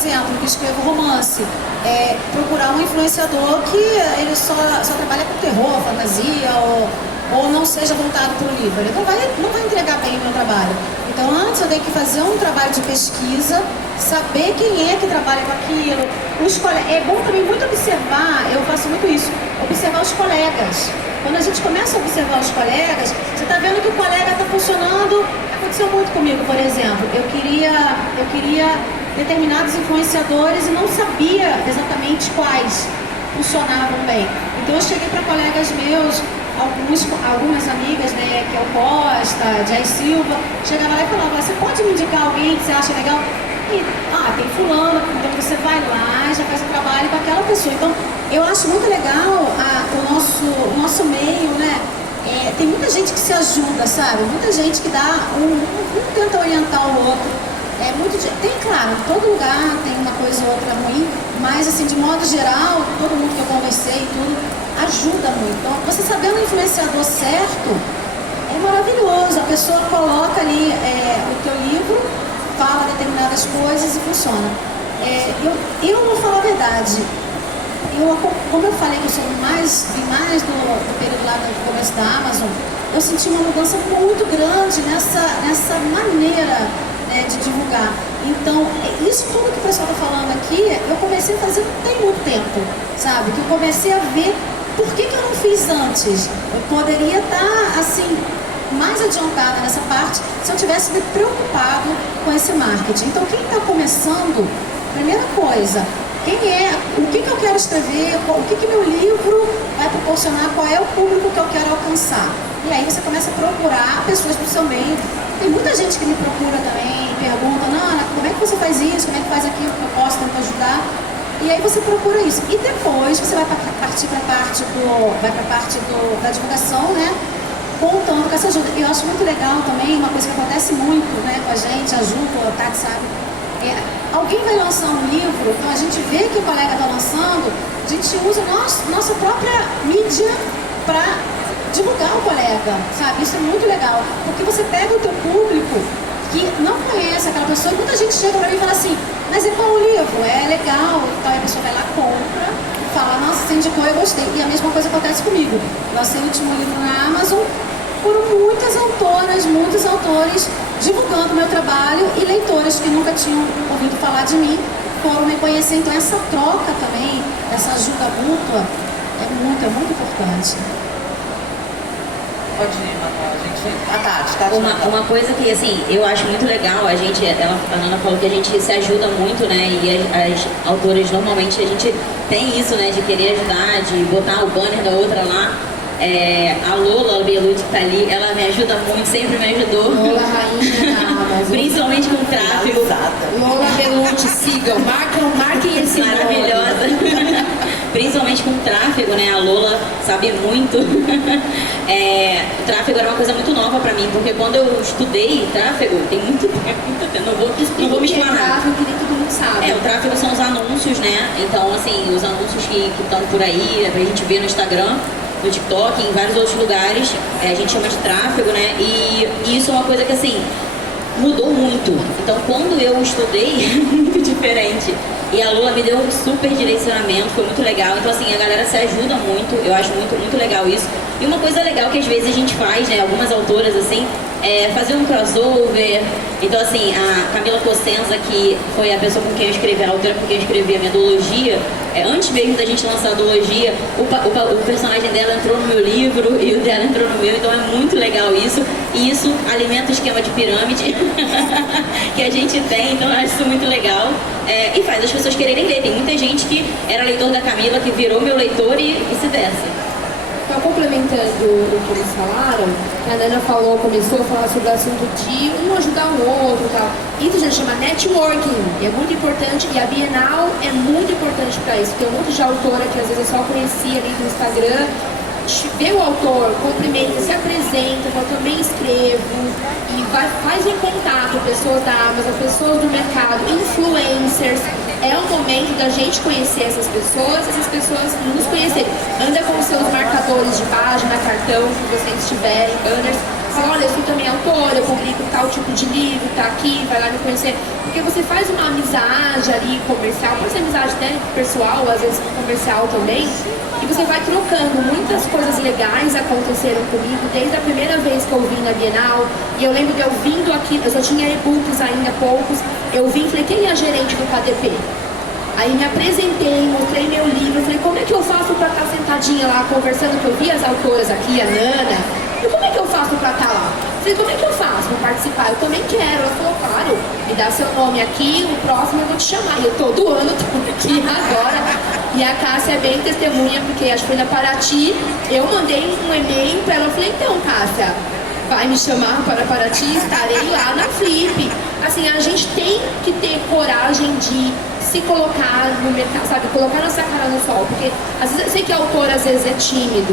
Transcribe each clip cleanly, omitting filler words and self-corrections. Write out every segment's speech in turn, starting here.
exemplo, que escrevo romance, procurar um influenciador que ele só trabalha com terror, fantasia, ou não seja voltado para o livro. Ele não vai entregar bem o meu trabalho. Então, antes eu tenho que fazer um trabalho de pesquisa, saber quem é que trabalha com aquilo. É bom também muito observar, eu faço muito isso, observar os colegas. Quando a gente começa a observar os colegas, você está vendo que o colega está funcionando. Aconteceu muito comigo, por exemplo. Eu queria determinados influenciadores e não sabia exatamente quais funcionavam bem. Então eu cheguei para colegas meus, algumas amigas, né, que é o Costa, Jay Silva, chegava lá e falava: você pode me indicar alguém que você acha legal? E, tem fulano, então você vai lá e já faz o trabalho com aquela pessoa. Então eu acho muito legal o nosso meio, né? Tem muita gente que se ajuda, sabe? Muita gente que dá um tenta orientar o outro. Tem, claro, em todo lugar tem uma coisa ou outra ruim, mas assim, de modo geral, todo mundo que eu conversei e tudo, ajuda muito. Então, você sabendo o influenciador certo, é maravilhoso. A pessoa coloca ali o teu livro, fala determinadas coisas e funciona. Eu vou falar a verdade. Como eu falei que eu vi mais do período lá do começo da Amazon, eu senti uma mudança muito grande nessa maneira, né, de divulgar. Então, isso tudo que o pessoal está falando aqui, eu comecei a fazer não tem muito tempo, sabe? Que eu comecei a ver por que eu não fiz antes. Eu poderia estar, assim, mais adiantada nessa parte se eu tivesse me preocupado com esse marketing. Então, quem está começando, primeira coisa, o que eu quero escrever, o que meu livro vai proporcionar, qual é o público que eu quero alcançar. E aí você começa a procurar pessoas para o seu meio. Tem muita gente que me procura também, pergunta: Nana, como é que você faz isso, como é que faz aquilo, que eu posso tentar ajudar? E aí você procura isso. E depois você vai partir para a parte da divulgação, né? Contando com essa ajuda. E eu acho muito legal também, uma coisa que acontece muito, né, com a gente, a Ju, a Tati, sabe? Alguém vai lançar um livro, então a gente vê que o colega está lançando, a gente usa nossa própria mídia para divulgar o colega, sabe? Isso é muito legal, porque você pega o teu público que não conhece aquela pessoa, e muita gente chega para mim e fala assim: mas é qual o livro? É legal, então a pessoa vai lá, compra, fala: nossa, você indicou, eu gostei. E a mesma coisa acontece comigo. Lancei o último livro na Amazon, foram muitas autoras, muitos autores divulgando meu trabalho, e leitores que nunca tinham ouvido falar de mim foram me conhecer. Então essa troca também, essa ajuda mútua é muito importante. Pode ir, a gente... Uma coisa que, assim, eu acho muito legal, a Nana falou que a gente se ajuda muito, né, e as autoras, normalmente, a gente tem isso, né, de querer ajudar, de botar o banner da outra lá. A Lola Belucci que tá ali, ela me ajuda muito, sempre me ajudou. Lola, rainha da Amazon. Principalmente com tráfego. Lola Belucci, sigam, marquem esse nome. Maravilhosa. Principalmente com tráfego, né? A Lola sabe muito. O tráfego era uma coisa muito nova pra mim, porque quando eu estudei tráfego, tem muito tempo, não vou me explanar. Tráfego, que nem todo mundo sabe. O tráfego são os anúncios, né? Então, assim, os anúncios que estão por aí, pra gente ver no Instagram, no TikTok, em vários outros lugares, a gente chama de tráfego, né? E isso é uma coisa que, assim, mudou muito. Então, quando eu estudei, muito diferente. E a Lula me deu um super direcionamento, foi muito legal. Então, assim, a galera se ajuda muito, eu acho muito legal isso. E uma coisa legal que às vezes a gente faz, né, algumas autoras, assim, fazer um crossover. Então, assim, a Camila Cossenza, que foi a pessoa com quem eu escrevi, a autora com quem eu escrevi a minha duologia, antes mesmo da gente lançar a duologia, o personagem dela entrou no meu livro e o dela entrou no meu, então é muito legal isso. E isso alimenta o esquema de pirâmide que a gente tem, então eu acho isso muito legal. E faz as pessoas quererem ler. Tem muita gente que era leitor da Camila, que virou meu leitor e vice-versa. Então, complementando o que eles falaram, a Nana começou a falar sobre o assunto de um ajudar o outro e tal. Isso já chama networking, é muito importante, e a Bienal é muito importante para isso. Tem um monte de autora que às vezes eu só conhecia ali no Instagram, vê o autor, cumprimenta, se apresenta, eu também escrevo, e faz em contato pessoas da Amazon, pessoas do mercado, influencers. É o momento da gente conhecer essas pessoas nos conhecerem. Anda com os seus marcadores de página, cartão, que vocês tiverem, banners, fala, olha, eu sou também autora, eu publico tal tipo de livro, tá aqui, vai lá me conhecer. Porque você faz uma amizade ali comercial, pode ser amizade até pessoal, às vezes comercial também, e você vai trocando. Muitas coisas legais aconteceram comigo desde a primeira vez que eu vim na Bienal. E eu lembro de eu vindo aqui, eu só tinha e-books ainda, poucos. Eu vim e falei, quem é a gerente do KDP? Aí me apresentei, mostrei meu livro, falei, como é que eu faço para estar sentadinha lá conversando, que eu vi as autoras aqui, a Nana, e como é que eu faço para estar lá? Falei, como é que eu faço para participar? Eu também quero. Ela falou, claro, me dá seu nome aqui, o próximo eu vou te chamar. E eu todo ano tô aqui agora. E a Cássia é bem testemunha, porque acho que foi na Paraty, eu mandei um e-mail para ela, eu falei, então Cássia, vai me chamar para Paraty, estarei lá na Flip. Assim, a gente tem que ter coragem de se colocar no mercado, sabe? Colocar nossa cara no sol. Porque às vezes eu sei que autor às vezes é tímido,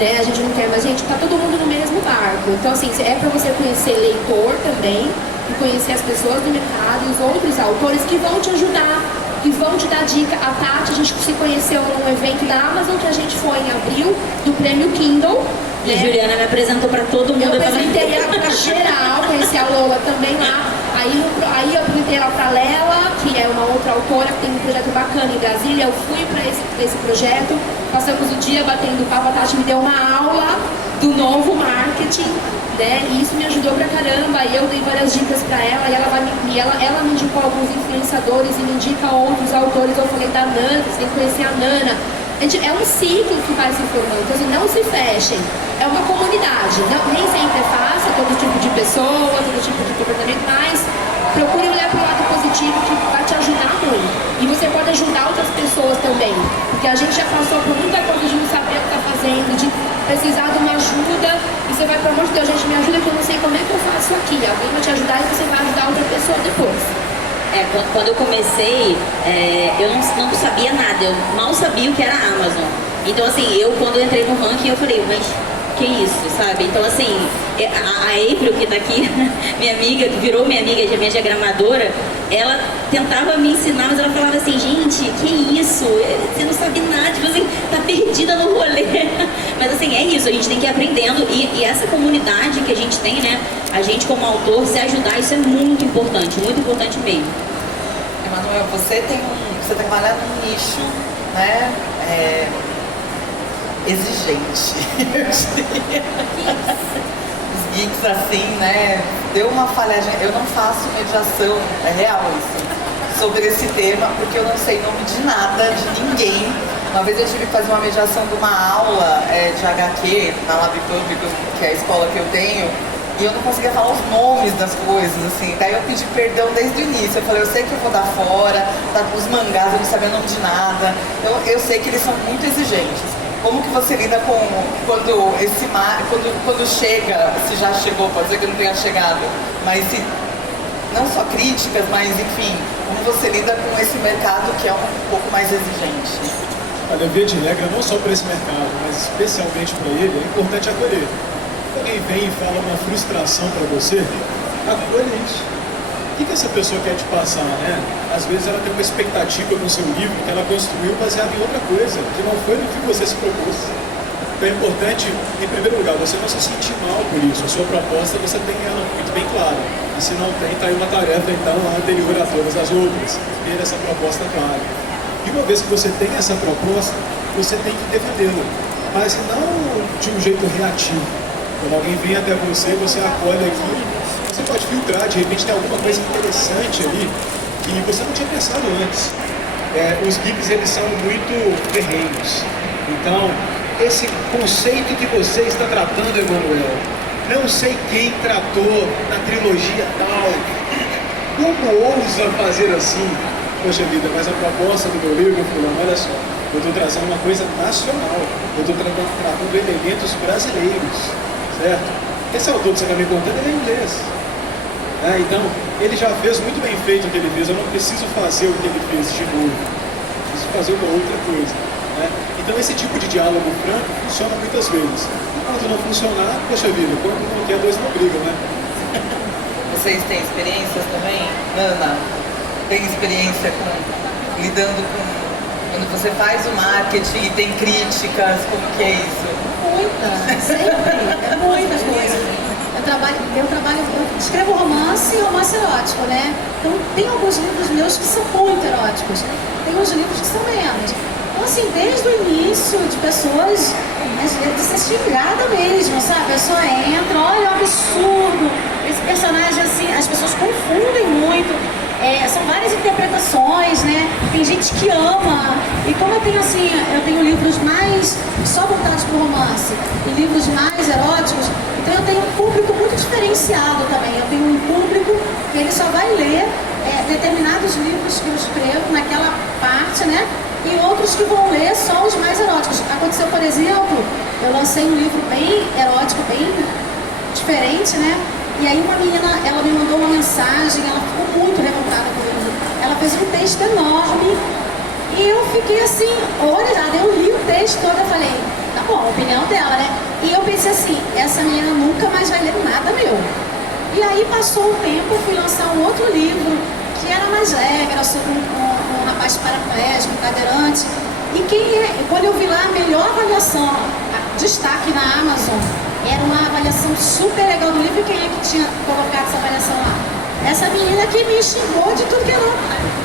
né? A gente não quer, mas gente, tá todo mundo no mesmo barco. Então assim, é para você conhecer leitor também e conhecer as pessoas do mercado e os outros autores que vão te ajudar, que vão te dar dica. A Tati, a gente se conheceu num evento da Amazon que a gente foi em abril, do prêmio Kindle. E a Juliana me apresentou para todo mundo. Eu apresentei ela pra geral, conheci a Lola também lá. Aí eu apresentei ela pra Lela, que é uma outra autora que tem um projeto bacana em Brasília. Eu fui pra esse projeto, passamos o dia batendo papo. A Tati me deu uma aula do novo marketing, né? E isso me ajudou pra caramba. E eu dei várias dicas pra ela, e ela me indicou alguns influenciadores e me indica outros autores. Eu falei da Nana, você tem que conhecer a Nana. É um ciclo que vai se formando, então não se fechem. É uma comunidade, nem sempre é fácil, todo tipo de pessoa, todo tipo de comportamento, mas procure olhar para o lado positivo que vai te ajudar muito. E você pode ajudar outras pessoas também, porque a gente já passou por muita coisa de não saber o que está fazendo, de precisar de uma ajuda, e você vai, pelo amor de Deus, gente, me ajuda que eu não sei como é que eu faço aqui. Alguém vai te ajudar e você vai ajudar outra pessoa depois. Quando eu comecei, eu não sabia nada, eu mal sabia o que era a Amazon. Então, assim, quando eu entrei no ranking, eu falei, mas que isso, sabe? Então, assim, a April, que tá aqui, minha amiga, que virou minha amiga, minha diagramadora, ela tentava me ensinar, mas ela falava assim, gente, que isso? Você não sabe nada, tipo assim, tá perdida no rolê. Mas, assim, é isso, a gente tem que ir aprendendo, e essa comunidade que a gente tem, né? A gente como autor, se ajudar, isso é muito importante mesmo. Emanuel, você trabalha num nicho, né, exigente. Os geeks, assim, né, deu uma falhadinha. Eu não faço mediação, é real isso, sobre esse tema, porque eu não sei nome de nada, de ninguém. Uma vez eu tive que fazer uma mediação de uma aula de HQ na Lab Público, que é a escola que eu tenho, e eu não conseguia falar os nomes das coisas, assim. Daí eu pedi perdão desde o início. Eu falei, eu sei que eu vou dar fora, tá, os mangás, eu não sabia nome de nada. Eu sei que eles são muito exigentes. Como que você lida com quando chega, se já chegou, pode ser que não tenha chegado, mas não só críticas, mas enfim, como você lida com esse mercado que é um pouco mais exigente? Olha, via de regra, não só para esse mercado, mas especialmente para ele, é importante acolher. Alguém vem e fala uma frustração para você, acolhe isso. O que essa pessoa quer te passar, né? Às vezes ela tem uma expectativa no seu livro que ela construiu baseada em outra coisa, que não foi no que você se propôs. Então é importante, em primeiro lugar, você não se sentir mal por isso. A sua proposta, você tem ela muito bem clara. E se não tem, está aí uma tarefa, então, anterior a todas as outras. Ter essa proposta clara. E uma vez que você tem essa proposta, você tem que defendê-la. Mas não de um jeito reativo. Quando alguém vem até você, você acolhe aquilo, você pode filtrar, de repente tem alguma coisa interessante ali que você não tinha pensado antes. Os geeks, eles são muito terrenos. Então, esse conceito que você está tratando, Emanuel, não sei quem tratou na trilogia tal, como ousa fazer assim? Poxa vida, mas a proposta do meu livro, fulano, olha só, eu estou trazendo uma coisa nacional, eu estou tratando elementos brasileiros, certo? Esse autor que você está me contando, ele é inglês. Então, ele já fez muito bem feito o que ele fez, eu não preciso fazer o que ele fez de novo, preciso fazer uma outra coisa. Então, esse tipo de diálogo franco funciona muitas vezes. E quando não funcionar, poxa vida, quando não quer, dois não brigam, né? Vocês têm experiências também? Ana, tem experiência lidando com... Quando você faz o marketing e tem críticas, como que é isso? Muita, sempre. É muita coisa. Eu eu escrevo romance e romance erótico, né? Então tem alguns livros meus que são muito eróticos, tem uns livros que são menos. Então assim, desde o início de pessoas, às vezes ser xingada mesmo, sabe? A pessoa entra, olha, é um absurdo, esse personagem assim, as pessoas confundem muito. São várias interpretações, né? Tem gente que ama. E como eu tenho assim, eu tenho livros mais só voltados para o romance e livros mais eróticos, então eu tenho um público muito diferenciado também. Eu tenho um público que ele só vai ler determinados livros que eu escrevo naquela parte, né? E outros que vão ler só os mais eróticos. Aconteceu, por exemplo, eu lancei um livro bem erótico, bem diferente, né? E aí uma menina, ela me mandou uma mensagem, ela ficou muito revoltada comigo. Ela fez um texto enorme e eu fiquei assim, horrorizada. Eu li o texto todo e falei, tá bom, a opinião dela, né? E eu pensei assim, essa menina nunca mais vai ler nada meu. E aí passou o tempo, eu fui lançar um outro livro que era mais leve, era sobre um rapaz paraplégico, cadeirante. E quando eu vi lá a melhor avaliação, destaque na Amazon, era uma avaliação super legal do livro. E quem é que tinha colocado essa avaliação lá? Essa menina que me xingou de tudo que não.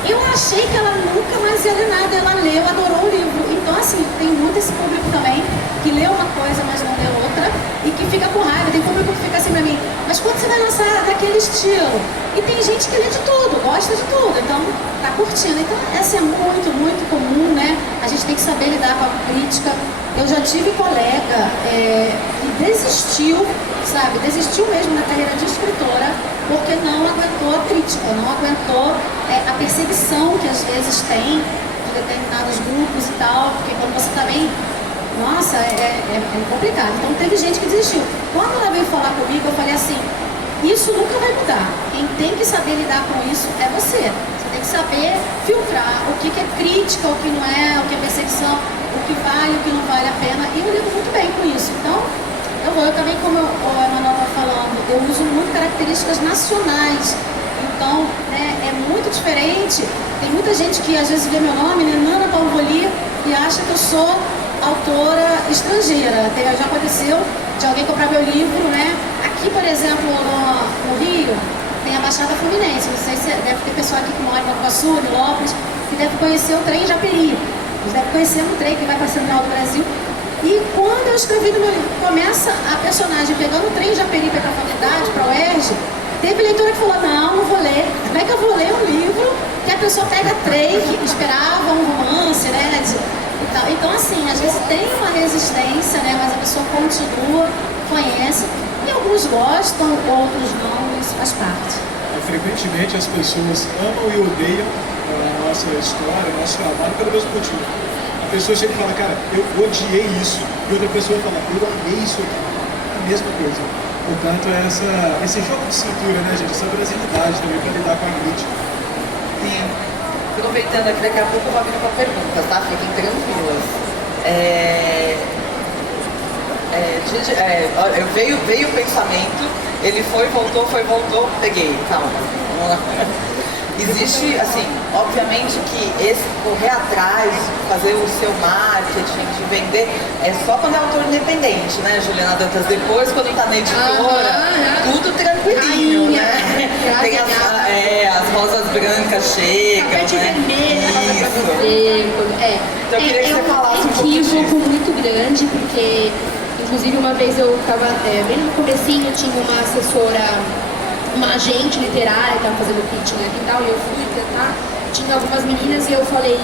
Eu achei que ela nunca mais ia ler nada. Ela leu, adorou o livro. Então, assim, tem muito esse público também que lê uma coisa, mas não lê outra, e que fica com raiva. Tem público que fica assim pra mim, mas quando você vai lançar daquele estilo? E tem gente que lê de tudo, gosta de tudo, então tá curtindo. Então, essa é muito, muito comum, né? A gente tem que saber lidar com a crítica. Eu já tive colega que desistiu, sabe? Desistiu mesmo na carreira de escritora porque não aguentou a crítica, não aguentou a perseguição que às vezes tem de determinados grupos e tal, porque quando você tá bem, nossa, é complicado. Então teve gente que desistiu. Quando ela veio falar comigo, eu falei assim, isso nunca vai mudar. Quem tem que saber lidar com isso é você. Você tem que saber filtrar o que é crítica, o que não é, o que é perseguição, o que vale, o que não vale a pena. E eu lido muito bem com isso. Então, eu também, como o Emanuel está falando, eu uso muito características nacionais. Então, é muito diferente. Tem muita gente que às vezes vê meu nome, né, Nana Palvoli, e acha que eu sou autora estrangeira. Já aconteceu de alguém comprar meu livro, né? Aqui, por exemplo, no Rio, tem a Baixada Fluminense. Não sei se deve ter pessoal aqui que mora em Nova Iguaçu, em Lopes, que deve conhecer o trem Japeri. Eles devem conhecer um trem que vai para a Central do Brasil. E quando eu escrevi no meu livro, começa a personagem pegando o trem Japeri para a faculdade, para o UERJ, teve leitora que falou, não vou ler. Como é que eu vou ler um livro que a pessoa pega trem, que esperava um romance, né? Então, assim, às vezes tem uma resistência, né? Mas a pessoa continua, conhece. E alguns gostam, outros não, isso faz parte. Frequentemente as pessoas amam e odeiam a nossa história, o nosso trabalho pelo mesmo motivo. A pessoa chega e fala, cara, eu odiei isso. E outra pessoa fala, eu amei isso aqui. A mesma coisa. Portanto, esse jogo de cintura, né, gente? Essa brasilidade também para lidar com a crítica. Sim. Aproveitando aqui, daqui a pouco eu vou abrir para perguntas, tá? Fiquem tranquilas. Veio o pensamento, ele foi, voltou, peguei, calma. Vamos lá. Existe, assim, obviamente que esse correr atrás, fazer o seu marketing, de vender, é só quando é autor independente, né, Juliana Dantas? Depois, quando tá na editora, tudo tranquilinho, né? Tem as rosas brancas chegam, tapete né? vermelho, Isso. Então eu queria que você falasse um pouco disso. É um equívoco muito grande, porque, inclusive, uma vez eu estava, bem no comecinho, tinha uma assessora, uma agente literária que estava fazendo pitching aqui e tal, e eu fui tentar, tinha algumas meninas e eu falei,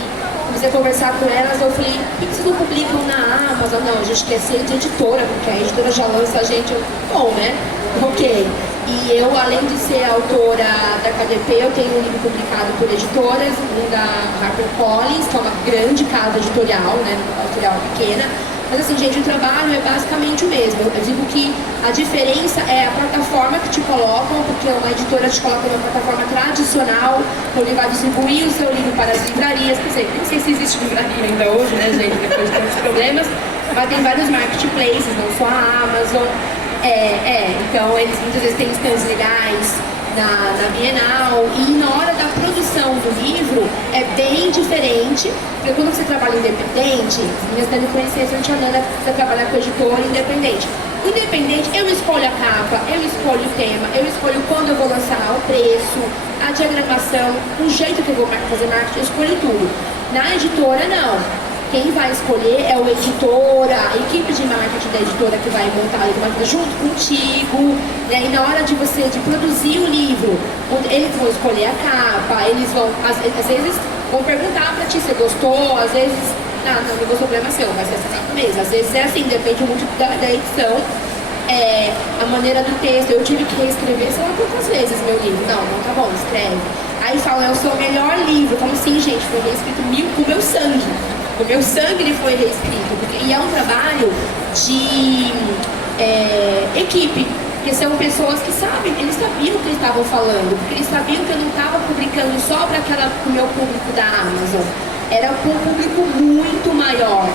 comecei a conversar com elas, eu falei, por que vocês não publicam na Amazon? Não, a gente quer ser de editora, porque a editora já lança a gente, bom, né? Ok. E eu, além de ser autora da KDP, eu tenho um livro publicado por editoras, um da HarperCollins, que é uma grande casa editorial, né? Uma editorial pequena. Mas assim, gente, o trabalho é basicamente o mesmo. Eu digo que a diferença é a plataforma que te colocam, porque uma editora te coloca numa plataforma tradicional, onde ele vai distribuir o seu livro para as livrarias. Quer dizer, nem sei se existe livraria ainda hoje, né, gente, depois de tantos problemas. Mas tem vários marketplaces, não só a Amazon. Então eles muitas vezes têm stands legais, na Bienal, e na hora da produção do livro é bem diferente, porque quando você trabalha independente, as meninas devem conhecer a Nana, você trabalha com editora independente. Independente, eu escolho a capa, eu escolho o tema, eu escolho quando eu vou lançar, o preço, a diagramação, o jeito que eu vou fazer marketing, eu escolho tudo. Na editora, não. Quem vai escolher é o editor, a equipe de marketing da editora que vai montar ele vai junto contigo, né? E na hora de produzir o livro, eles vão escolher a capa, eles vão, às vezes, vão perguntar pra ti se gostou, às vezes, não gostou, problema seu, vai ser essa capa mesmo. Às vezes é assim, depende muito da edição, a maneira do texto. Eu tive que reescrever, sei lá quantas vezes meu livro. Não, tá bom, escreve. Aí falam, é o seu melhor livro. Como assim, gente? Foi reescrito com o meu sangue. O meu sangue ele foi reescrito. E é um trabalho de equipe. Porque são pessoas que sabem, eles sabiam o que eles estavam falando. Porque eles sabiam que eu não estava publicando só para o meu público da Amazon. Era para um público muito maior.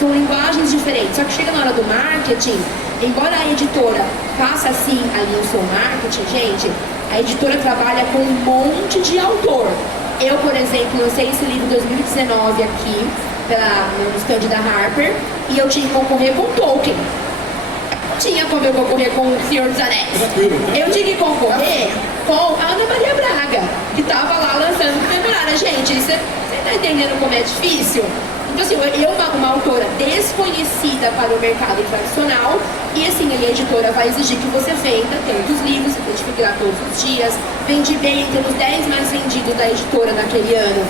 São linguagens diferentes. Só que chega na hora do marketing, embora a editora faça assim ali o seu marketing, gente, a editora trabalha com um monte de autor. Eu, por exemplo, lancei esse livro em 2019 aqui, no stand da Harper, e eu tinha que concorrer com Tolkien. Não tinha como eu concorrer com o Senhor dos Anéis. Eu tinha que concorrer com a Ana Maria Braga, que estava lá lançando contemporânea. Gente, você tá entendendo como é difícil? Então, assim, eu uma autora desconhecida para o mercado tradicional, e assim, a editora vai exigir que você venda tantos livros, você tem que virar todos os dias, vende bem, temos 10 mais vendidos da editora naquele ano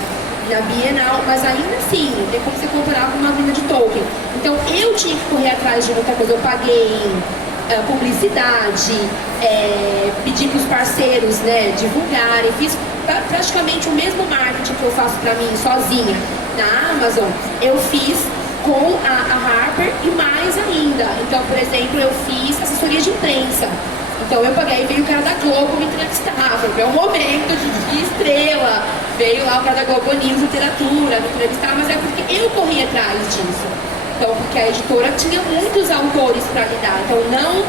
na Bienal, mas ainda assim, tem como você comparar com uma venda de Tolkien. Então, eu tinha que correr atrás de muita coisa, eu paguei publicidade, pedi para os parceiros, né, divulgarem, fiz praticamente o mesmo marketing que eu faço para mim sozinha na Amazon, eu fiz com a Harper e mais ainda. Então, por exemplo, eu fiz assessoria de imprensa. Então eu paguei, veio o cara da Globo me entrevistar, foi um momento de estrela, veio lá o cara da Globo News Literatura me entrevistar, mas é porque eu corri atrás disso. Então, porque a editora tinha muitos autores para lidar, então não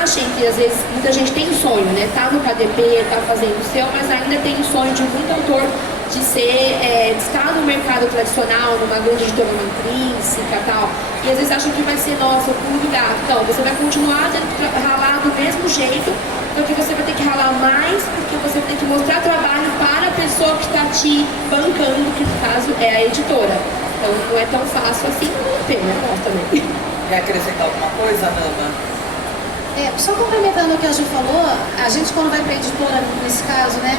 achem que às vezes muita gente tem sonho, né? Tá no KDP, tá fazendo o seu, mas ainda tem o sonho de muito autor de estar no mercado tradicional, numa grande editora, uma intrínseca e tal. E às vezes acham que vai ser, nossa, o pulo do gato. Então, você vai continuar tendo que ralar do mesmo jeito, só que você vai ter que ralar mais, porque você tem que mostrar trabalho para a pessoa que está te bancando, que no caso é a editora. Então, não é tão fácil assim, não vale a pena, eu gosto também. Quer acrescentar alguma coisa, Nana? Só complementando o que a Ju falou, a gente quando vai para a editora, nesse caso, né?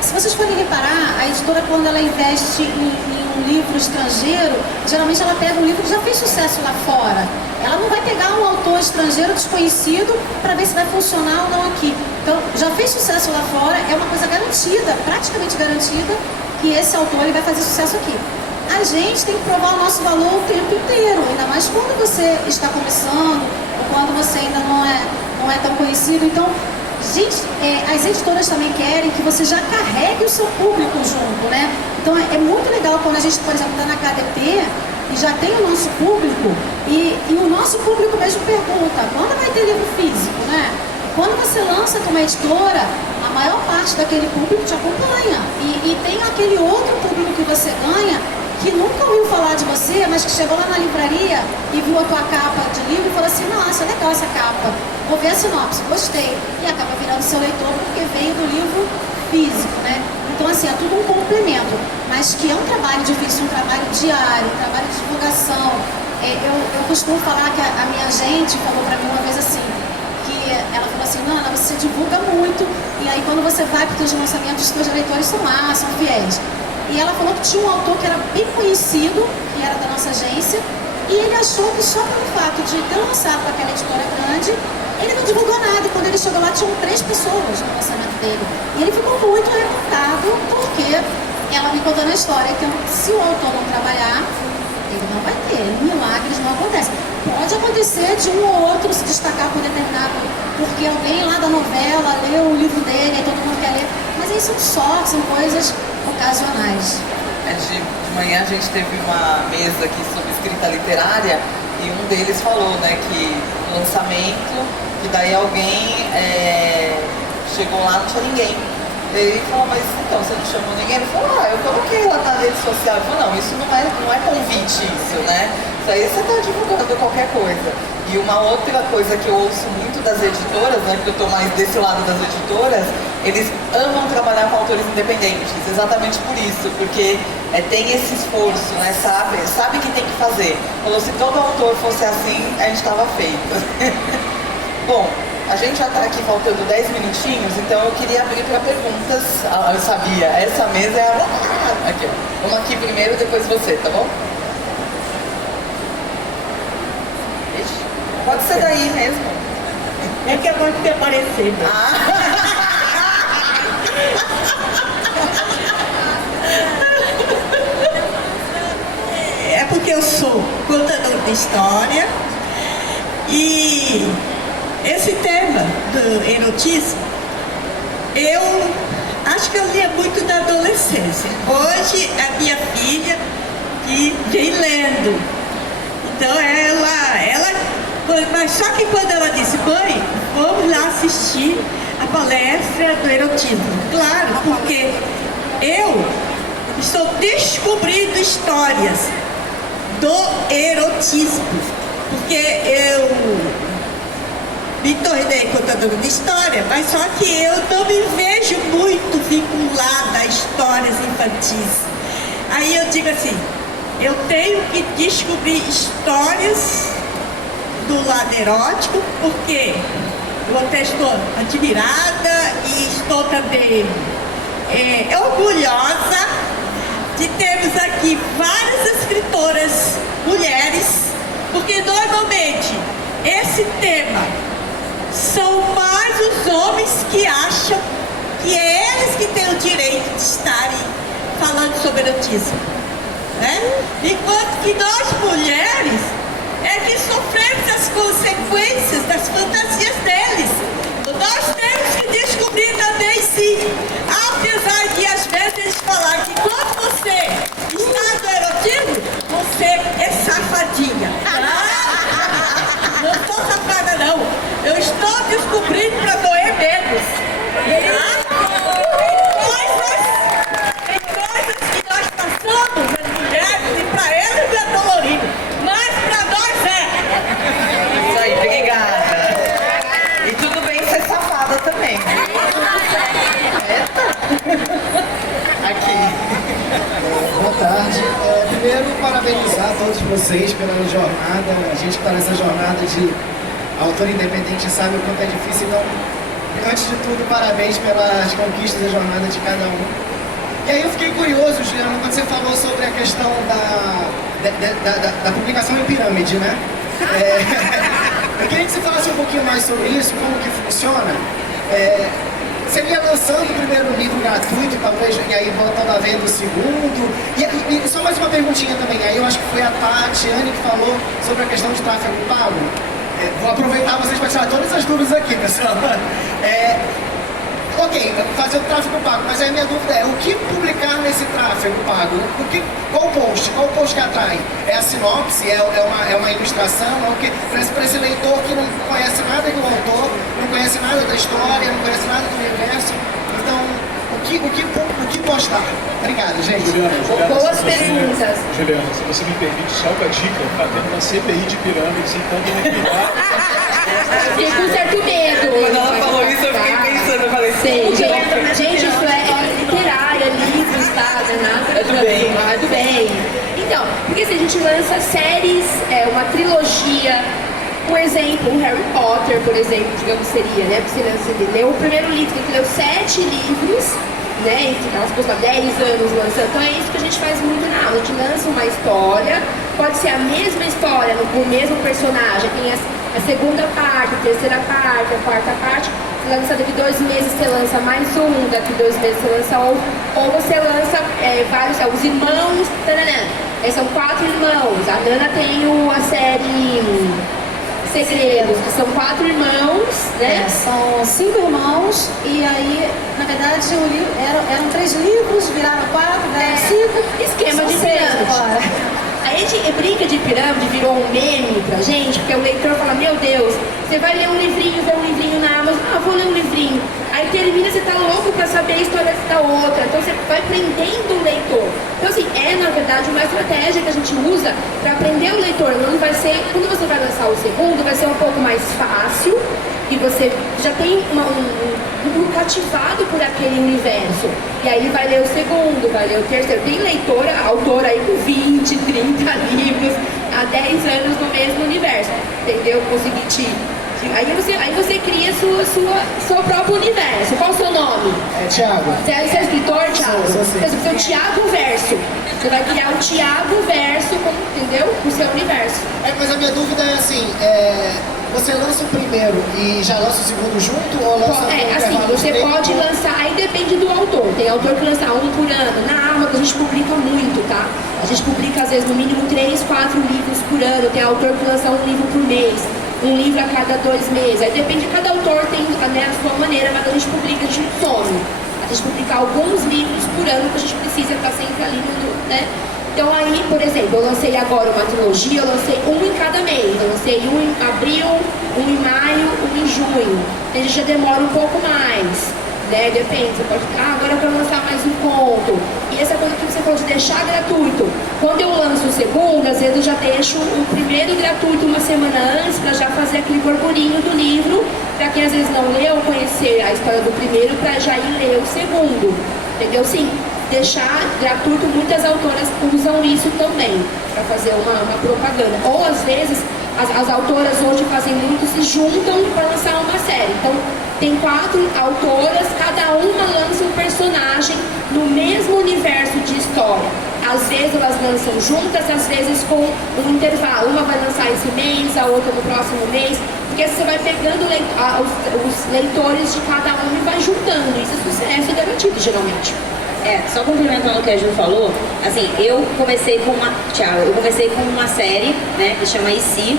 Se vocês forem reparar, a editora quando ela investe em um livro estrangeiro, geralmente ela pega um livro que já fez sucesso lá fora. Ela não vai pegar um autor estrangeiro desconhecido para ver se vai funcionar ou não aqui. Então, já fez sucesso lá fora, é uma coisa garantida, praticamente garantida, que esse autor ele vai fazer sucesso aqui. A gente tem que provar o nosso valor o tempo inteiro, ainda mais quando você está começando, ou quando você ainda não é tão conhecido. Então, gente, as editoras também querem que você já carregue o seu público junto, né? Então, é muito legal quando a gente, por exemplo, está na KDP e já tem o nosso público, e o nosso público mesmo pergunta, quando vai ter livro físico, né? Quando você lança como editora, a maior parte daquele público te acompanha. E tem aquele outro público que você ganha, que nunca ouviu falar de você, mas que chegou lá na livraria e viu a tua capa de livro e falou assim, nossa, legal essa capa, vou ver a sinopse, gostei. E acaba virando seu leitor porque veio do livro físico, né? Então, assim, é tudo um complemento, mas que é um trabalho difícil, um trabalho diário, um trabalho de divulgação. Eu costumo falar que a minha agente falou pra mim uma vez assim, que ela falou assim, Nana, você divulga muito, e aí quando você vai para os teus lançamentos, os teus leitores são lá, são fiéis. E ela falou que tinha um autor que era bem conhecido, que era da nossa agência, e ele achou que só pelo fato de ter lançado para aquela editora grande, ele não divulgou nada. E quando ele chegou lá, tinham 3 pessoas no lançamento dele. E ele ficou muito revoltado, porque ela me contando a história, que se o autor não trabalhar, ele não vai ter, milagres não acontecem. Pode acontecer de um ou outro se destacar por determinado, porque alguém lá da novela leu o livro dele, e todo mundo quer ler, mas aí são sortes, são coisas ocasionais. De manhã a gente teve uma mesa aqui sobre escrita literária e um deles falou, né, que no lançamento, que daí alguém chegou lá, não tinha ninguém. Ele falou, mas então, você não chamou ninguém? Ele falou, eu coloquei lá na rede social. Ele falou, não, isso não é convite isso, né? Isso aí você tá divulgando qualquer coisa. E uma outra coisa que eu ouço muito das editoras, né, porque eu tô mais desse lado das editoras, eles amam trabalhar com autores independentes, exatamente por isso, porque tem esse esforço, né, sabe que tem que fazer. Falou, se todo autor fosse assim, a gente tava feito. Bom, a gente já está aqui faltando 10 minutinhos, então eu queria abrir para perguntas. Eu sabia, essa mesa é a... Aqui, ó. Vamos aqui primeiro, depois você, tá bom? Pode ser daí mesmo. É que eu gosto de aparecer. É porque eu sou contador de história e esse tema do erotismo, eu acho que eu lia muito na adolescência. Hoje, a minha filha que vem lendo. Então, mas só que quando ela disse, mãe, vamos lá assistir a palestra do erotismo. Claro, porque eu estou descobrindo histórias do erotismo. Porque eu me tornei contadora de história, mas só que eu não me vejo muito vinculada a histórias infantis. Aí eu digo assim, eu tenho que descobrir histórias do lado erótico, porque eu até estou admirada e estou também orgulhosa de termos aqui várias escritoras mulheres, porque normalmente esse tema são mais os homens que acham que é eles que têm o direito de estarem falando sobre erotismo, né? Enquanto que nós mulheres é que sofremos as consequências das fantasias deles. Nós temos que descobrir também sim, apesar de às vezes eles falarem que quando você está no erotismo, você é safadinha. Não sou safada não, eu estou descobrindo para doer menos. Tem coisas que nós passamos, as mulheres, e para eles é dolorido, mas para nós é. Isso aí, obrigada. E tudo bem ser safada também. Aqui. Boa tarde. Primeiro, parabenizar todos vocês pela jornada. A gente que está nessa jornada de autor independente sabe o quanto é difícil. Então, antes de tudo, parabéns pelas conquistas da jornada de cada um. E aí eu fiquei curioso, Juliana, quando você falou sobre a questão da publicação em pirâmide, né? Eu queria que você falasse um pouquinho mais sobre isso, como que funciona. Seria lançando o primeiro livro gratuito, talvez, e aí voltando a venda o segundo. E só mais uma perguntinha também, aí eu acho que foi a Tatiane que falou sobre a questão de tráfego pago. Vou aproveitar vocês para tirar todas as dúvidas aqui, pessoal. Ok, fazer o tráfego pago, mas aí a minha dúvida é, o que publicar nesse tráfego pago? Qual post que atrai? É a sinopse? É uma ilustração? É o quê? Para esse leitor que não conhece nada do autor, não conhece nada da história, não conhece nada do universo. Então, o que postar? Obrigado, gente. Juliana, Boas perguntas. Juliana, se você me permite, só uma dica, tá tendo uma CPI de pirâmides, então tem que cuidar. Fiquei com certo medo. Quando ela falou isso, eu fiquei pensando, eu falei, Sei, gente, isso é literária, livros, tá? Não é nada. Tudo bem. Então, porque se a gente lança séries, uma trilogia, por exemplo, o Harry Potter, por exemplo, digamos, seria, né? Você leu o primeiro livro, você leu 7 livros, né? Elas custam 10 anos lançando. Então é isso que a gente faz muito na aula. A gente lança uma história, pode ser a mesma história, com o mesmo personagem, tem a segunda parte, a terceira parte, a quarta parte. Você lança daqui 2 meses, você lança mais um, daqui 2 meses você lança outro, ou você lança vários, os irmãos, são 4 irmãos. A Nana tem a série Segredos, que são 4 irmãos, né? São 5 irmãos, e aí, na verdade, eram 3 livros, viraram 4, viraram 5. Esquema de pirâmide. A gente brinca de pirâmide, virou um meme pra gente, porque o leitor fala, meu Deus, você vai ler um livrinho, vê um livrinho na Amazon, vou ler um livrinho. Aí Aí termina, você tá louco pra saber a história da outra. Então você vai prendendo o leitor. Então assim, é na verdade uma estratégia que a gente usa pra prender o leitor. Não vai ser, quando você vai lançar o segundo, vai ser um pouco mais fácil. E você já tem um cativado por aquele universo. E aí vai ler o segundo, vai ler o terceiro. Tem autora aí com 20, 30 livros há 10 anos no mesmo universo. Entendeu? Consegui Aí você cria seu próprio universo. Qual o seu nome? É Thiago. Você é escritor, Thiago? Sou. Você é o Thiago Verso. Você vai criar o Thiago Verso, entendeu? O seu universo. Mas a minha dúvida é assim, você lança o primeiro e já lança o segundo junto ou lança assim, você pode lançar, aí depende do autor. Tem autor que lança um por ano. Na Amazon a gente publica muito, tá? A gente publica às vezes no mínimo 3, 4 livros por ano. Tem autor que lança um livro por mês, um livro a cada 2 meses. Aí depende, cada autor tem, né, a sua maneira, mas a gente publica, a gente some. A gente publica alguns livros por ano que a gente precisa estar sempre ali no, né? Então aí, por exemplo, eu lancei agora uma trilogia, eu lancei um em cada mês. Eu lancei um em abril, um em maio, um em junho. A gente já demora um pouco mais, né? Depende, você pode ficar, agora eu quero lançar mais um conto. E essa coisa que você falou de deixar gratuito. Quando eu lanço o segundo, às vezes eu já deixo o primeiro gratuito uma semana antes, para já fazer aquele burburinho do livro, para quem às vezes não leu, conhecer a história do primeiro, para já ir ler o segundo. Entendeu? Sim. Deixar gratuito, muitas autoras usam isso também, para fazer uma propaganda. Ou às vezes, as autoras hoje fazem muito, se juntam para lançar uma série. Então, tem 4 autoras, cada uma lança um personagem no mesmo universo de história. Às vezes elas lançam juntas, às vezes com um intervalo. Uma vai lançar esse mês, a outra no próximo mês. Porque você vai pegando os leitores de cada um e vai juntando. Isso é sucesso garantido, geralmente. Só complementando o que a Ju falou, assim, eu comecei com uma série, né, que chama IC,